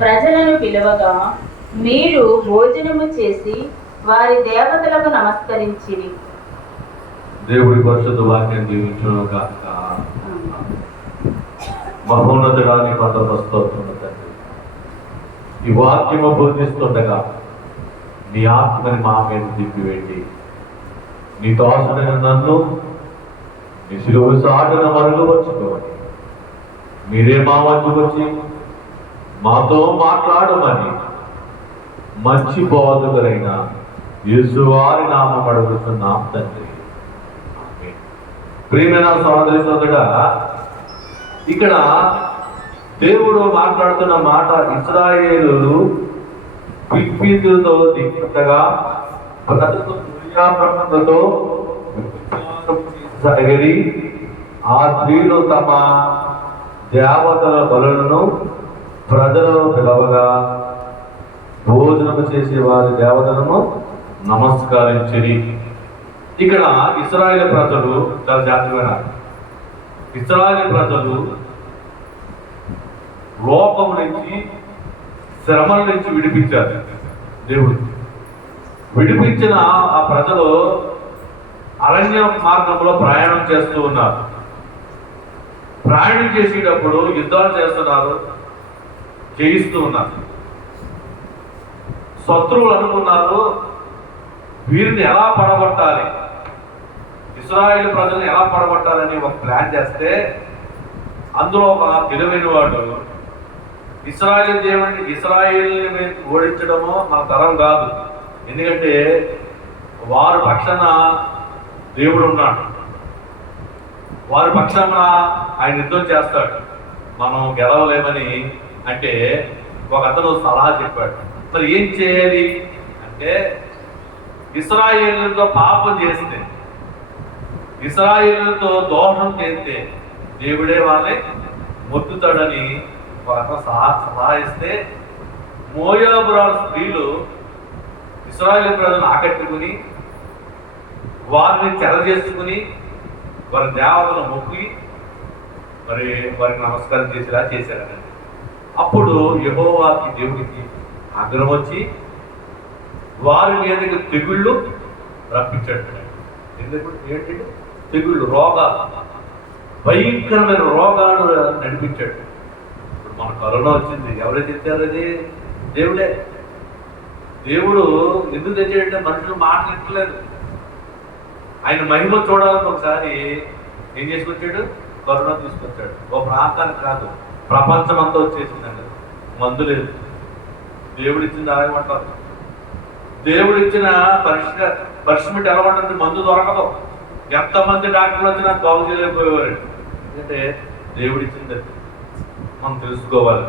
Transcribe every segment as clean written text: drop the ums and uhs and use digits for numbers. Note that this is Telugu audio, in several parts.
ప్రజలను పిలువగా మీరు భోజనము చేసి వారి దేవతలకు నమస్కరించిరి. దేవుడి పరిశుద్ధ వాక్యం జీవించును కాక. మహోన్నతుడాన్ని కొంత స్తోత్రము తండ్రి. ఈ వాక్యము బోధిస్తుండగా నీ ఆత్మని మా మీద తిప్పివేయండి. నీ దాసుడైన నన్ను నీ శిలువ సాటున మరుగుపరుచుకోండి. మీరే మా మధ్యకు వచ్చి మాతో మాట్లాడమని మంచి బోధకులైన యేసువారి నామం అడుగుతున్నాం తండ్రి. ప్రియమైన సహోదరి సోదరుడా, ఇక్కడ దేవుడు మాట్లాడుతున్న మాట ఇశ్రాయేలులు ఫిలిష్తీయులతో దిక్కుగా ప్రజలతో సాగరి ఆ స్త్రీలు తమ దేవతల బలులను ప్రజలను పిలవగా భోజనము చేసే వారి దేవతలను నమస్కరించిరి. ఇక్కడ ఇశ్రాయేలు ప్రజలు చాలా జాగ్రత్తగా, ఇశ్రాయేలు ప్రజలు లోకం నుంచి శ్రమల నుంచి విడిపించారు. దేవుడు విడిపించిన ఆ ప్రజలు అరణ్య మార్గంలో ప్రయాణం చేస్తూ ఉన్నారు. ప్రయాణం చేసేటప్పుడు యుద్ధాలు చేస్తున్నారు, జయిస్తూ ఉన్నారు. శత్రువులు అనుకున్నారు వీరిని ఎలా పడగొట్టాలి, ఇశ్రాయేలు ప్రజల్ని ఎలా పడగొట్టాలని ఒక ప్లాన్ చేస్తే అందులో ఒక తెలివైన వాడు ఇశ్రాయేలుని ఓడించడము మన తరం కాదు, ఎందుకంటే వారి పక్షాన దేవుడు ఉన్నాడు, వారి పక్షాన ఆయన యుద్ధం చేస్తాడు, మనం గెలవలేమని అంటే ఒక అతను సలహా చెప్పాడు. మరి ఏం చేయాలి అంటే ఇశ్రాయేలుతో పాపం చేస్తే, ఇశ్రాయేలుతో దోషం చేస్తే దేవుడే వాళ్ళని మొత్తుతాడని ఒక అతను సలహా ఇస్తే మోయాబురాల స్త్రీలు ఇశ్రాయేలు ప్రజలను ఆకట్టుకుని వారిని చెర చేసుకుని వారి దేవతను మొక్కి మరి వారికి నమస్కారం చేసేలా చేశారని. అప్పుడు యెహోవాకి దేవుడికి ఆగ్రహం వచ్చి వారి మీదకి తెగుళ్ళు రప్పించాడు. ఎందుకు ఏంటి తెగుళ్ళు, రోగాలు, భయంకరమైన రోగాలు నడిపించాడు. ఇప్పుడు మన కరోనా వచ్చింది, ఎవరైతే తెచ్చారు? అది దేవుడే. దేవుడు ఎందుకు తెచ్చాడంటే మనుషులు మాట్లాడట్లేదు. ఆయన మహిమ చూడాలని ఒకసారి ఏం చేసుకొచ్చాడు? కరోనా తీసుకొచ్చాడు. ఒక ప్రాంతానికి కాదు, ప్రపంచం అంతా వచ్చేసిందండి. మందు లేదు. దేవుడిచ్చింది అలాగమంటారు. దేవుడిచ్చిన పరిశ్రమటి ఎలా ఉంటుంది? మందు దొరకదు. ఎంతమంది డాక్టర్లు వచ్చినా బాగు చేయలేకపోయేవారు. ఎందుకంటే దేవుడిచ్చింది మనం తెలుసుకోవాలి.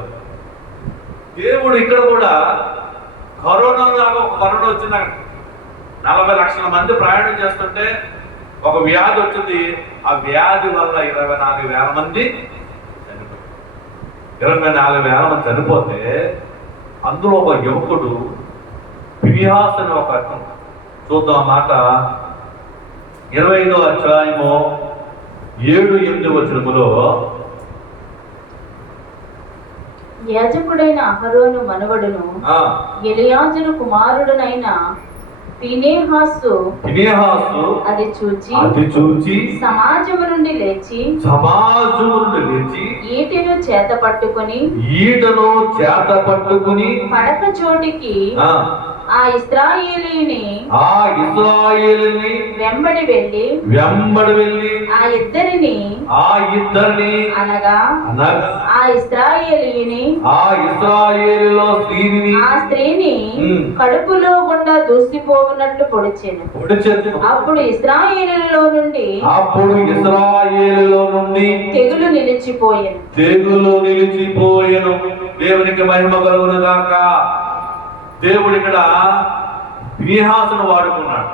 దేవుడు ఇక్కడ కూడా కరోనా లాగా ఒక కరోనా వచ్చింది. 40 లక్షల మంది ప్రయాణం చేస్తుంటే ఒక వ్యాధి వచ్చింది. ఆ వ్యాధి వల్ల 24,000 మంది చనిపోయారు. 24,000 మంది చనిపోతే అందులో ఒక యువకుడు ఫినిహాస్ అని ఒక అర్థం. చూద్దాం మాట 25వ అధ్యాయము 7-8 వచనములో, యాజకుడైన అహరోను మనవడును ఎలియాజరు కుమారుడునైన ఫినెహాసు అది చూచి సమాజము నుండి లేచి ఈటెను చేత పట్టుకుని పడక చోటికి ఆ ఇశ్రాయేలీని వెంబడి వెళ్ళి ఆ ఇద్దరిని అనగా ఆ ఇశ్రాయేలీని ఆ స్త్రీని కడుపులో గుండా దూసిపోవునట్లు పొడిచెను. అప్పుడు ఇశ్రాయేలులో నుండి తెగులు నిలిచిపోయెను. దేవునికి మహిమ కలుగును గాక. దేవుడు ఇక్కడ ఫినెహాసును వాడుకున్నాడు.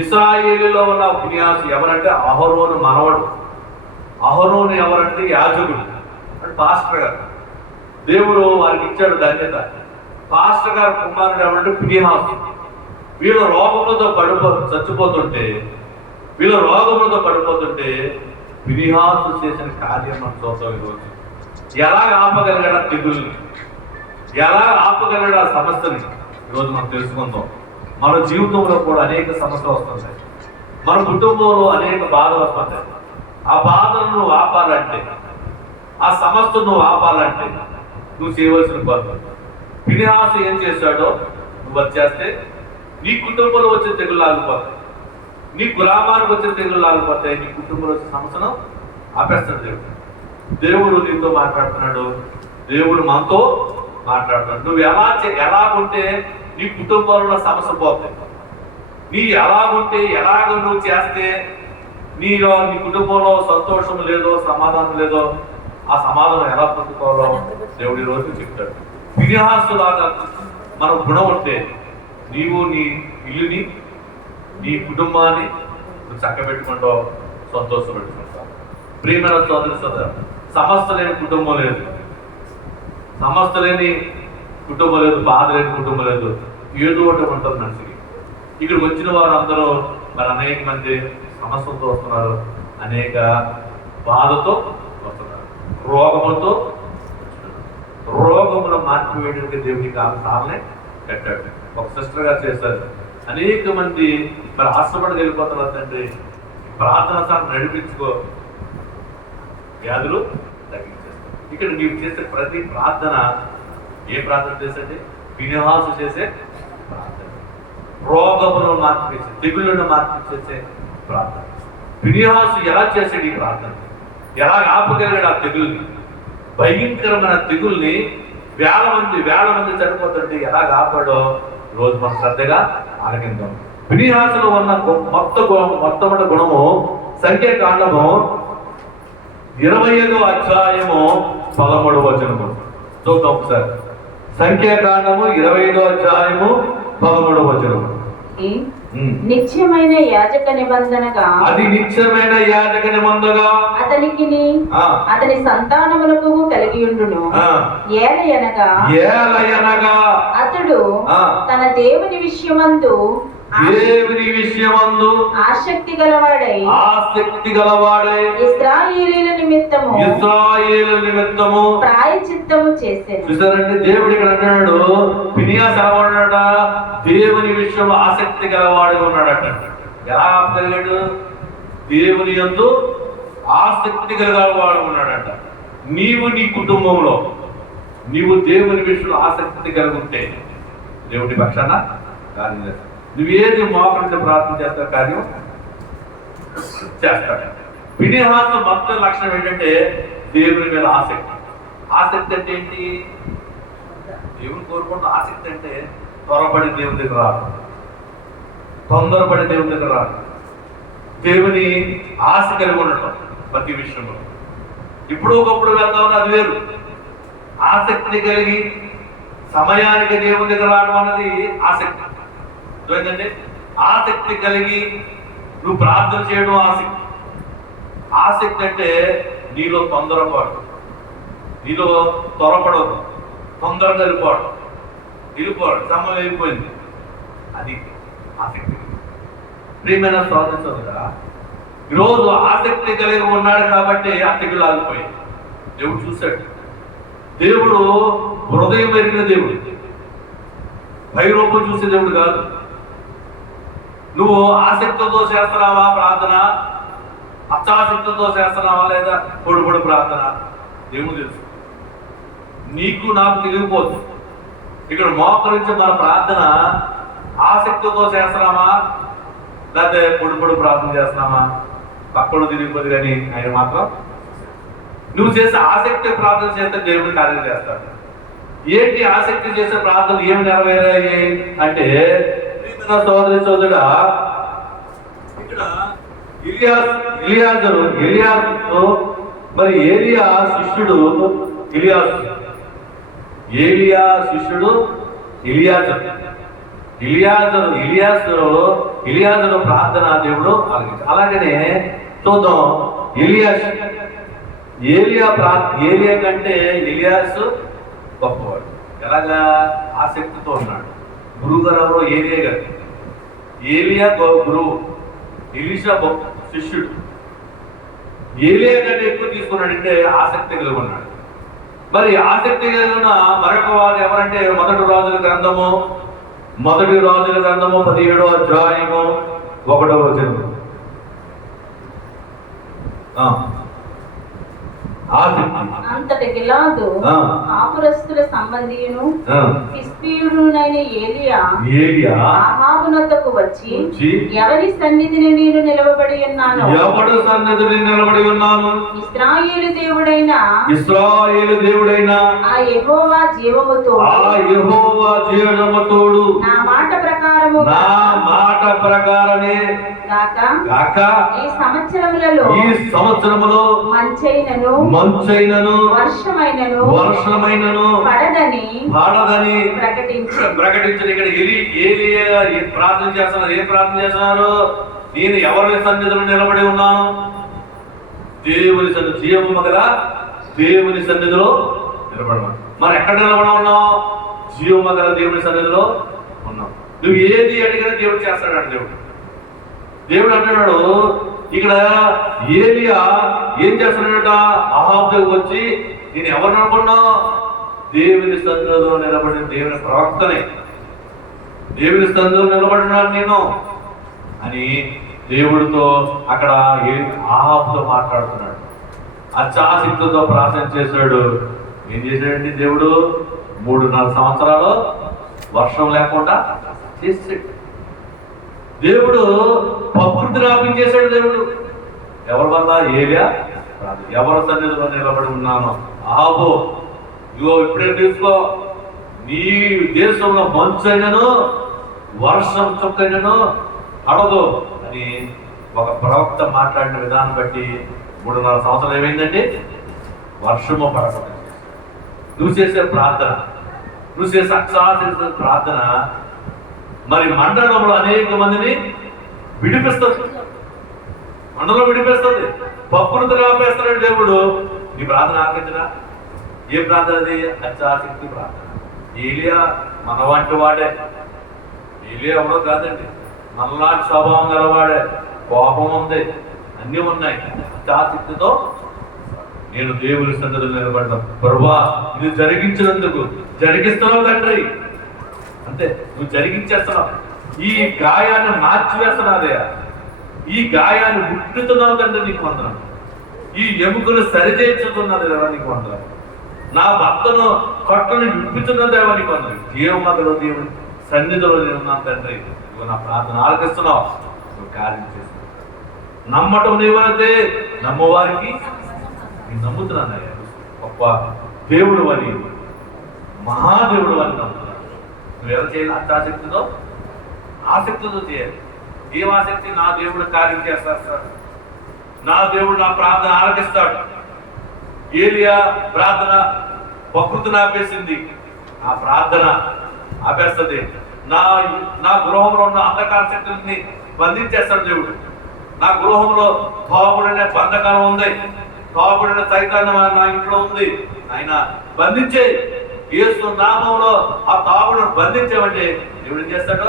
ఇశ్రాయేలులో ఉన్న ఫినెహాసు ఎవరంటే అహరోను మనవడు. అహరోను ఎవరంటే యాజకుడు, అంటే పాస్టర్ గారు. దేవుడు వారికి ఇచ్చాడు ధన్యత. పాస్టర్ గారు కుమారుడు ఎవరంటే ఫినెహాసు. వీళ్ళు రోగములతో చచ్చిపోతుంటే ఫినెహాసు చేసిన కార్యం మనం చూద్దాం ఈరోజు. ఎలాగ ఆపగలిగాడు తెగుల్ని? ఎలా ఆపగలడు ఆ సమస్యని ఈరోజు మనం తెలుసుకుందాం. మన జీవితంలో కూడా అనేక సమస్యలు వస్తుంటాయి, మన కుటుంబంలో అనేక బాధలు వస్తుంటాయి. ఆ బాధను నువ్వు ఆపాలంటే, ఆ సమస్యను నువ్వు ఆపాలంటే నువ్వు చేయవలసిన పనులు. ఫినెహాసు ఏం చేశాడో నువ్వు అది చేస్తే నీ కుటుంబంలో వచ్చే తెగులు ఆగిపోతాయి, నీ కులామానికి వచ్చే తెగులు ఆగిపోతాయి, నీ కుటుంబంలో వచ్చే సమస్యను ఆపేస్తాడు దేవుడు. దేవుడు నీతో మాట్లాడుతున్నాడు, దేవుడు మనతో మాట్లాడుతున్నాడు. నువ్వు ఎలాగుంటే నీ కుటుంబంలో సమస్య పోతాయి. నీ ఎలాగుంటే ఎలాగ నువ్వు చేస్తే నీ కుటుంబంలో సంతోషం లేదో సమాధానం లేదో ఆ సమాధానం ఎలా పొందుకోవాలో దేవుడి రోజు చెప్తాడు. ఫినెహాసు లాగా మన గుణం ఉంటే నీవు నీ ఇల్లుని నీ కుటుంబాన్ని నువ్వు చక్కబెట్టుకుంటావు, సంతోషపెట్టుకుంటావు. ప్రియమైన సోదరు, సమస్య లేని కుటుంబం లేదు, సమస్య లేని కుటుంబం లేదు, బాధ లేని కుటుంబం లేదు. ఏదో ఒకటి ఉంటుంది మనిషికి. ఇక్కడికి వచ్చిన వారు అందరూ మరి అనేక మంది సమస్యలతో వస్తున్నారు, అనేక బాధతో వస్తున్నారు, రోగములతో. రోగముల మార్పివేయడానికి దేవునికి ఆ సార్లే కట్టాడు. ఒక సిస్టర్ గారు చేశారు. అనేక మంది మరి హాస్పిటల్కి వెళ్ళిపోతున్నారు. తండ్రి ప్రార్థన సార్ నడిపించుకో, వ్యాధులు తగ్గించేస్తారు. ఇక్కడ నీవు చేసే ప్రతి ప్రార్థన ఏ ప్రార్థన చేసండి? ఫినెహాసు చేసే ప్రార్థన, రోగములను మార్పిచేసే, తెగుళ్ళను మార్పిచేసే ప్రార్థన. ఫినెహాసు ఎలా చేసాడు ఈ ప్రార్థన? ఎలా ఆపగలిగాడు ఆ తెగుల్ని? భయంకరమైన తెగుల్ని వేల మంది చనిపోతుంటే ఎలా ఆపాడో రోజు మనం శ్రద్ధగా ఆలకిద్దాం. ఫినెహాసులో ఉన్న మొట్టమొదటి గుణము సంఖ్యాకాండము 25వ అధ్యాయము 13వ వచనము చూద్దాం ఒకసారి. సంఖ్యాకాండము 25వ అధ్యాయము 13వ వచనము. నిత్యమైన యాజక నిబంధనగా, అది నిత్యమైన యాజక నిబంధనగా అతనికి అతని సంతానములకు కలిగి ఉండును. ఏలయనగా అతడు తన దేవుని విషయమందు ఆసక్తి గలవాడై ఇశ్రాయేలీయుల నిమిత్తము ప్రాయశ్చిత్తము చేసెను. చూసారంటే దేవుడు ఇక్కడ అంటున్నాడు, ఫినెహాసు ఎలా ఉన్నాడట? దేవుని విషయంలో ఆసక్తి గలవాడు ఉన్నాడట. ఎలా కలిగాడు? దేవుని యందు ఆసక్తి గలవాడు ఉన్నాడట. నీవు నీ కుటుంబంలో నీవు దేవుని విషయంలో ఆసక్తి కలిగుంటే దేవుడి పక్షాన కార్యం చేస్తాడు. నువ్వేది మోకరించి ప్రార్థన చేస్తా కార్యం చేస్తాడు. ఫినెహాసు మొత్తం లక్షణం ఏంటంటే దేవుని మీద ఆసక్తి. ఆసక్తి అంటే ఏంటి? దేవుని కోరుకుంటూ ఆసక్తి అంటే త్వరపడి దేవుని దగ్గర రాదు, తొందరపడి దేవుని దగ్గర రాదు. దేవుని ఆశ కలిగి ఉండటం ప్రతి విషయంలో. ఇప్పుడు ఒకప్పుడు వెళ్తామని అది వేరు. ఆసక్తి కలిగి సమయానికి దేవుని దగ్గర రావడం అన్నది ఆసక్తి. ఏంటంటే ఆసక్తి కలిగి నువ్వు ప్రార్థన చేయడం ఆసక్తి. ఆసక్తి అంటే నీలో తొందరపాటు, నీలో త్వరపడదు, తొందరగా వెళ్ళిపోవడం సమయం వెళ్ళిపోయింది, అది ఆసక్తి. ప్రియమైన సోదరుడా, ఈరోజు ఆసక్తి కలిగి ఉన్నాడు కాబట్టి ఆ తెగులు ఆగిపోయింది. దేవుడు చూశాడు. దేవుడు హృదయం ఎరిగిన దేవుడు, పైరూపం చూసే దేవుడు కాదు. నువ్వు ఆసక్తితో చేస్తున్నావా ప్రార్థన, అత్యాసక్తితో చేస్తున్నావా లేదా పొడి ప్రార్థన, దేవుడు తెలుసు. నీకు నాకు తెలియకపోవచ్చు. ఇక్కడ మోకరించి మన ప్రార్థన ఆసక్తితో చేస్తున్నామా లేకపోతే పొడి ప్రార్థన చేస్తున్నామా పక్కడు తిరిగిపోదు. కానీ ఆయన మాత్రం నువ్వు చేసే ఆసక్తి ప్రార్థన చేస్తే దేవుని కార్యం చేస్తాడు. ఏంటి ఆసక్తి చేసే ప్రార్థన ఏమి నెరవేరాయి అంటే, సోదరుడా, ఇక్కడ ఇలియాజరు మరి ఏలియా శిష్యుడు ఇలియాజరు ప్రార్థన దేవుడు ఆలకించాడు. అలాగనే చూద్దాం. ఏలియా కంటే ఇలియాసు గొప్పవాడు. ఎలాగా? ఆసక్తితో ఉన్నాడు. గురువు గారు ఎవరో ఏలియా గారు. ఏలియా గురువు, ఎలీషా శిష్యుడు. ఏలియా కంటే ఎక్కువ తీసుకున్నాడంటే ఆసక్తి కలిగి ఉన్నాడు. మరి ఆసక్తి కలిగిన మరొక వారు ఎవరంటే ఏమంటే మొదటి రాజుల గ్రంథము 17వ అధ్యాయము 1వ వచనం. అంతట గిలాదు కాపురస్తుల సంబంధియును తిష్బీయుడునైన ఏలియా అహాబునొద్దకు వచ్చి, ఎవరి సన్నిధిని నేను నిలవబడి ఉన్నాను, ఇశ్రాయేలు దేవుడైన ఆ యెహోవా జీవముతోడు నా మాట ప్రకారమే గాక ఈ సంవత్సరములో మంచైనను వర్షమైనను పడదని ప్రకటించారు. ఇక్కడ ఏలియా ప్రార్థన చేస్తున్నారు. ఏం ప్రార్థన చేస్తున్నారు? నేను ఎవరి సన్నిధిలో నిలబడి ఉన్నాను? దేవుని సన్నిధి, జీవము కదా, దేవుని సన్నిధిలో నిలబడమా. మరి ఎక్కడ నిలబడి ఉన్నావు? జీవము గల దేవుని సన్నిధిలో ఉన్నావు. నువ్వు ఏది అడిగినా దేవుడు చేస్తాడు. దేవుడు అంటున్నాడు ఇక్కడ, ఏలియా ఏం చేస్తున్నాడట? అహాబు దగ్గరికి వచ్చి, నేను ఎవరు అనుకున్నావు? దేవుని సన్నిధిలో నిలబడిన దేవుని ప్రవక్తనే, దేవుని సన్నిధిలో నిలబడినాను నేను అని దేవుడితో అక్కడ అహాబుతో మాట్లాడుతున్నాడు. అత్యాసక్తితో ప్రార్థన చేశాడు. ఏం చేశాడండి దేవుడు? 3.5 సంవత్సరాలు వర్షం లేకుండా చేసాడు. దేవుడు ప్రకృతిని ఆపించేశాడు. దేవుడు ఎవరి వల్ల? ఏలియా ఎవరి సన్నిధిలో నిలబడి ఉన్నాను? అహాబు, ఇగో ఇప్పుడే తీసుకో, నీ దేశంలో మంచు అయినను వర్షం చుక్కైనను పడదు అని ఒక ప్రవక్త మాట్లాడిన విధానం బట్టి 3.5 సంవత్సరాలు ఏమైందండి? వర్షము పడకుండా. నువ్వు చేసే ప్రార్థన, నువ్వు చేసే అక్షరాస్య ప్రార్థన మరి మండలంలో అనేక మందిని విడిపిస్తుంది. మండలం విడిపిస్తుంది. ప్రకృతిని ఆపేస్తున్నాడు దేవుడు. నీ ప్రార్థన ఆపించరా? ఏ ప్రార్థన అది? అత్యాసక్తి ప్రార్థన. ఏలియా మన వంటి వాడే. ఏలియా ఎవరో కాదండి, మనలాంటి స్వభావం గలవాడే. కోపం ఉంది, అన్నీ ఉన్నాయి. అత్యాసక్తితో నేను దేవుని సన్నిధిలో నిలబడ్డాను. ప్రభువా, ఇది జరిగించినందుకు జరిగిస్తున్నావు తండ్రి. అంతే, నువ్వు జరిగించేస్తున్నావు. ఈ గాయాన్ని మార్చివేస్తున్నావే, ఈ గాయాన్ని ముట్టుతున్నావు తండ్రి, నీకు వందనం. ఈ ఎముకలు సరిచేస్తున్నది దేవా, నీకు వందనం. నా భర్తను కట్టుని విప్పించున్నదేవా, నీకు వందనం. జీవమగలో దేవుని సన్నిధిలో నేనున్నాను తండ్రి. నువ్వు నా ప్రార్థన ఆలకిస్తున్నావు, నువ్వు కార్యం చేస్తున్నావు. నమ్మటం నీవైతే నమ్మవారికి నేను నమ్ముతున్నానయ్యా. గొప్ప దేవుడు అని, మహాదేవుడు అని నమ్ముతున్నాను. నువ్వెవరు చేయాలి? అత్యాసక్తితో, ఆసక్తితో చేయాలి. ఏం ఆసక్తి? నా దేవుడు కార్యం చేస్తాడు, నా దేవుడు నా ప్రార్థన ఆలకిస్తాడు. ఏలియా ప్రార్థన ప్రకృతిని ఆపేసింది, ఆ ప్రార్థన ఆపేస్తుంది. నా గృహంలో ఉన్న అంధకార శక్తుల్ని బంధించేస్తాడు దేవుడు. నా గృహంలో తాగుడనే బంధకాలం ఉంది, తాగుడనే సైతాన్ని నా ఇంట్లో ఉంది, ఆయన బంధించే. యేసు నామంలో ఆ తాగుడు బంధించామంటే దేవుడు ఏం చేస్తాడు?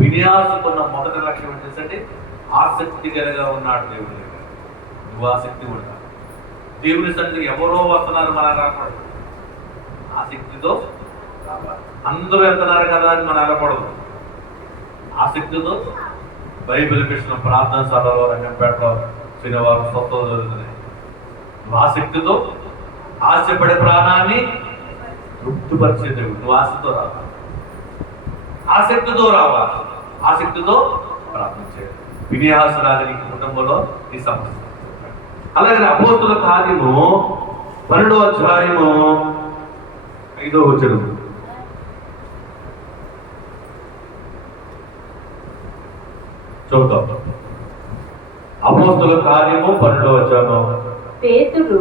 విన్యాసకున్న మొదటి లక్ష్యం ఏంటంటే ఆసక్తి కలిగా ఉన్నాడు దేవుడు. నువ్వు ఆసక్తి ఉంటా. దేవుని సన్నిధికి ఎవరో వస్తున్నారు, మన రాకూడదు. ఆసక్తితో రావాలి. అందరూ వెళ్తున్నారు కదా అని మనం వెళ్ళకూడదు. ఆసక్తితో బైబిల్ కృష్ణ ప్రార్థన సభలో, రంగంపేటలో శనివారం స్వత్వం జరుగుతున్నాయి. నువ్వు ఆసక్తితో, ఆశపడే ప్రాణాన్ని తృప్తిపరిచే దేవుడు. నువ్వు ఆశతో రావాలి, ఆసక్తితో రావాలి, ఆసక్తితో ప్రార్థన చేయాలి. విన్యాసరాజు నీ కుటుంబంలో ఈ సమస్య. అలాగే అపోస్తుల కార్యము 12వ అధ్యాయము 5వ వచనం. చూద్దాం. అపోస్తుల కార్యము 12వ అధ్యాయం. పేతురు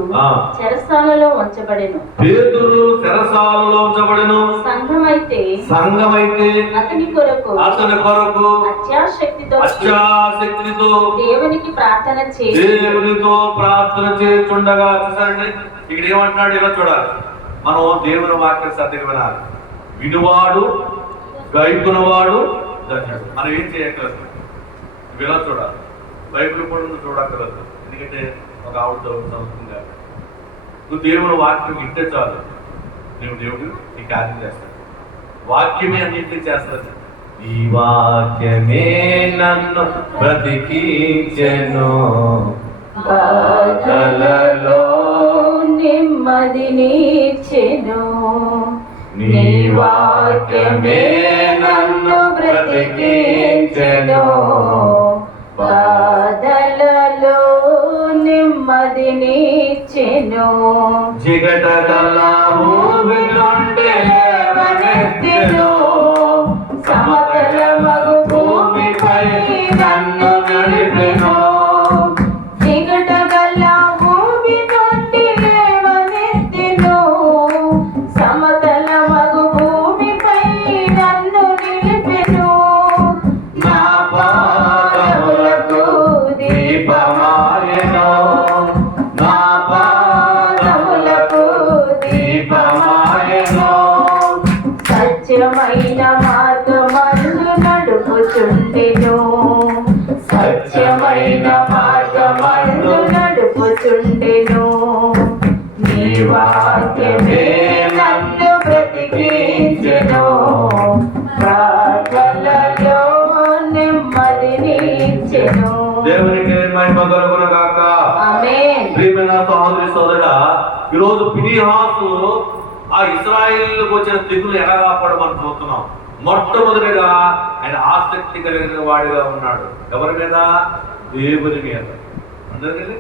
చెరసాలలో ఉంచబడెను. సంఘమైతే అతని కొరకు అత్యాశక్తితో దేవునికి ప్రార్థన చేస్తుండగా. చూసారండి, ఇక్కడ ఏమంటున్నాడు? ఇలా చూడాలి. మనం దేవుని వాక్యం శ్రద్ధగా వినాలి. వినువాడు గైకునవాడు ధన్యుడు. మనం ఏం చేయక్కర్లేదు, ఇలా చూడాలి. బైబిల్ కూడా చూడక్కర్లేదు. ఎందుకంటే ఒక ఆవిడతో సంస్కృతంగా నువ్వు దేవుడు వాక్యం ఇంటే చాలు, నువ్వు దేవుడు నీ కార్యం చేస్తాడు. వాక్యమే అన్నింటినీ చేస్తాడు. ఈ వాక్యమే నన్ను బ్రతికించెను, బాధలలో నెమ్మదినిచ్చెను. నీ వాక్యమే నన్ను బ్రతికించెను, బాధలలో నెమ్మదినిచ్చెను. జిగట గల భూమి నుండి లేవనెత్తెను, సమతల మగు భూమిపై నన్ను నడిపెను. జిగట గల భూమి నుండి లేవనెత్తెను, సమతల మగు భూమిపై నన్ను నిలిపెను. నా పాదములకు దీపమాయెను, నా పాదములకు దీపమాయెను. సత్యమైన మార్గమందు నడుపుచుండెను, సత్యమైన మార్గమందు నడుపుచుండెను. నీ వాక్యమే నన్ను బ్రతికించెను, ప్రార్థనలో నెమ్మదినిచ్చెను. దేవునికి మహిమ కలుగును గాక. ఆమేన్. ప్రియమైన సహోదరి సోదరుడా, ఈరోజు ఫినెహాసు ఆ ఇశ్రాయేలుకు వచ్చిన తెగులు ఎలా కాపాడు మనం చూస్తున్నాం. మొట్టమొదటిగా ఆయన ఆసక్తి కలిగిన వాడిగా ఉన్నాడు. ఎవరి మీద? దేవుని మీద. అందరికీ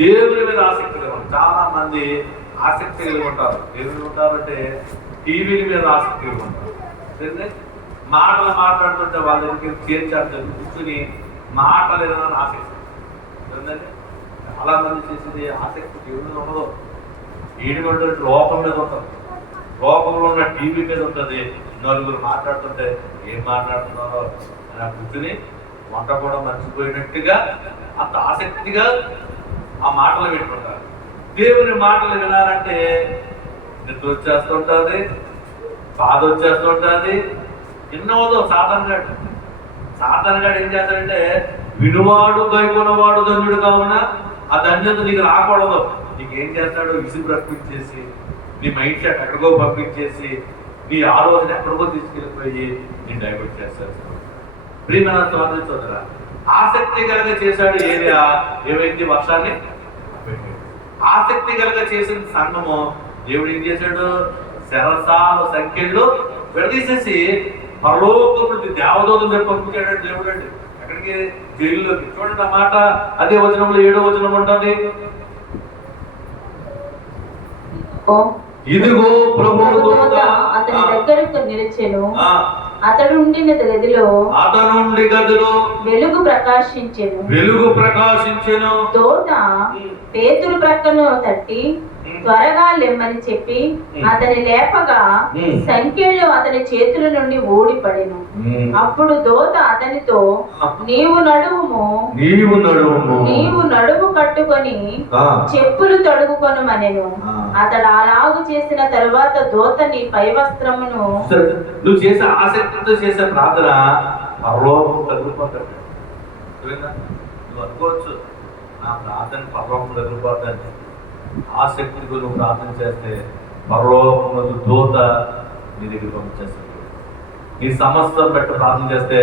దేవుని మీద ఆసక్తి కలిగి ఉంటారు. చాలా మంది ఆసక్తి కలిగి ఉంటారు. దేవుని ఉంటారంటే టీవీల మీద ఆసక్తి కలిగి ఉంటారు. సరే, మాటలు మాట్లాడుతుంటే వాళ్ళ దగ్గరికి చేర్చారు కూర్చుని మాటలు ఏదైనా ఆసక్తి. ఏంటంటే చాలా మంది చేసేది ఆసక్తి దేవుని ఉండదు. ఈడుకుంటే లోకం మీద ఉంటుంది, లోకంలో ఉన్న టీవీ మీద ఉంటుంది. నలుగురు మాట్లాడుతుంటే ఏం మాట్లాడుతున్నారో అని కూర్చుని వంట కూడా మర్చిపోయినట్టుగా అంత ఆసక్తిగా ఆ మాటలు పెట్టుకుంటారు. దేవుని మాటలు వినాలంటే నిద్ర వచ్చేస్తుంటుంది, బాధ వచ్చేస్తుంటుంది. ఎన్నోదో సాధారణగా ఏం చేస్తాడంటే వినువాడు గైకొనవాడు ధన్యుడు కావున ఆ ధన్యత నీకు రాకూడదు. నీకేం చేస్తాడు? విసుగు రప్పించేసి నీ మైండ్ సెట్ ఎక్కడికో పంపించేసి నీ ఆలోచన ఎక్కడికో తీసుకెళ్ళిపోయి నేను డైవర్ట్ చేస్తాడు. ప్రియమైన సోదరి సోదరా, ఆసక్తి కనుక చేశాడు ఏరియా ఏమైంది? వర్షాన్ని ఆసక్తి కనుక చేసిన సంఘము దేవుడు ఏం చేశాడు? శరసాల సంఖ్యలు విడదీసేసి పరలోకముడి దేవదూతలు పంపించాడు దేవుడు. అండి ఎక్కడికి? జైల్లోకి. చూడండి ఆ మాట అదే వచనంలో 7వ వచనం ఉంటుంది. ఇదిగో ప్రభువు దూత అతని దగ్గరకు నిలిచెను, ఆ, అతడు ఉండిన గదిలో వెలుగు ప్రకాశించెను. దూత పేతురు ప్రక్కను తట్టి త్వరగా లెమ్మని చెప్పి అతని లేపగా సంఖ్యలు అతని చేతుల నుండి ఊడిపడెను. అప్పుడు దూత అతనితో నీవు నడుము కట్టుకొని చెప్పులు తొడుగుకొనుమనెను. అతడు అలాగు చేసిన తరువాత దూత నీ పై వస్త్రమును నువ్వు చేసే ఆసక్తితో చేసే ప్రార్థన పరలోకం కదిలిపోతాడు. నువ్వు అనుకోవచ్చు నా ప్రార్థన పరలోకం కదిలిపోతాను. ఆసక్తితో నువ్వు ప్రార్థన చేస్తే పరలోకము దూత నీ దగ్గర పంపించేస్తాడు. నీ సమస్యను బట్టి ప్రార్థన చేస్తే